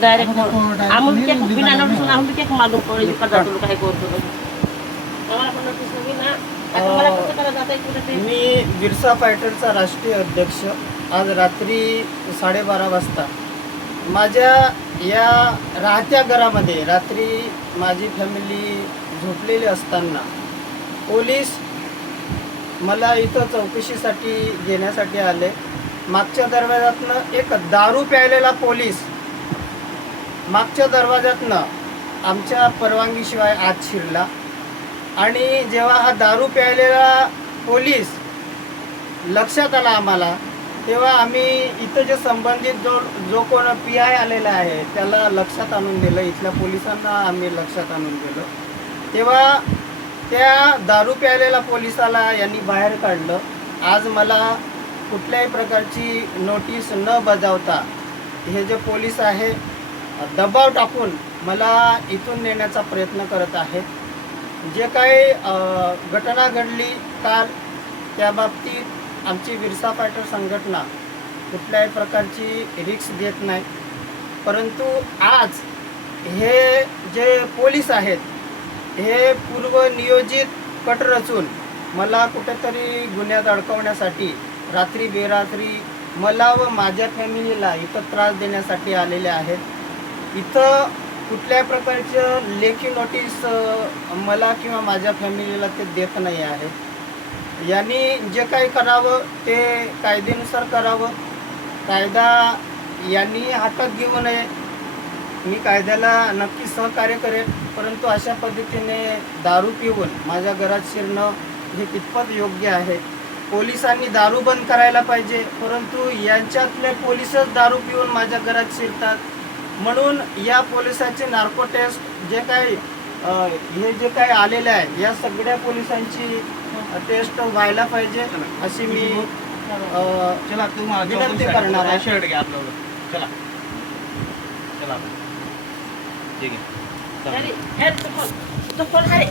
Direct आम्ही cake बिना notice आम्ही केक मालूम पडेल पदार्थ काय करतो आम्हाला पण नोटीस नाही ना आता मला कसं करायचं आता कुठे ते मी बिरसा फायटरचा राष्ट्रीय अध्यक्ष आज रात्री 12:30 वाजता माझ्या या राहत्या घरामध्ये रात्री माझी फॅमिली झोपलेली असताना पोलीस मला इथं चौकशीसाठी घेण्यासाठी आले. मागच्या दरवाजातनं एक दारू प्यायलेला पोलीस मागच्या दरवाजातनं आमच्या परवानगीशिवाय आत शिरला आणि जेव्हा हा दारू प्यायलेला पोलीस लक्षात आला आम्हाला तेव्हा आम्ही इथं जे संबंधित जो कोण PI आलेला आहे त्याला लक्षात आणून दिलं. इथल्या पोलिसांना आम्ही लक्षात आणून दिलं. तेव्हा त्या दारू प्यायलेल्या पोलिसाला यांनी बाहेर काढलं. आज मला कुठल्याही प्रकारची नोटीस न बजावता हे जे पोलीस आहे दबाव टाकून मला इथून नेण्याचा प्रयत्न करत आहेत. जे काही घटना घडली काल त्या बाबतीत आमची बिरसा फायटर संघटना कुठल्याही प्रकारची रिस्क देत नाही. परंतु आज हे जे पोलीस आहेत हे पूर्वनियोजित कट रचून मला कुठेतरी गुन्ह्यात अडकवण्यासाठी रात्री बेरात्री मला व माझ्या फॅमिलीला इथं त्रास देण्यासाठी आलेले आहेत. इथं कुठल्याही प्रकारचं लेखी नोटीस मला किंवा माझ्या फॅमिलीला ते देत नाही आहेत. यांनी जे काही करावं ते कायद्यानुसार करावं. कायदा यांनी हातात घेऊ नये. मी कायद्याला नक्की सहकार्य करेन, परंतु अशा पद्धतीने दारू पिऊन माझ्या घरात शिरणं हे कितपत योग्य आहे. पोलिसांनी दारू बंद करायला पाहिजे, परंतु यांच्यातले पोलिसच दारू पिऊन माझ्या घरात शिरतात. म्हणून या पोलिसाचे नार्को टेस्ट जे काही हे जे काही आलेले आहे या सगळ्या पोलिसांची टेस्ट व्हायला पाहिजे अशी मी विनंती करणार आहे. शर्ट घ्या आपलं. चला चला ठीक आहे. अरे हे तो फोन आहे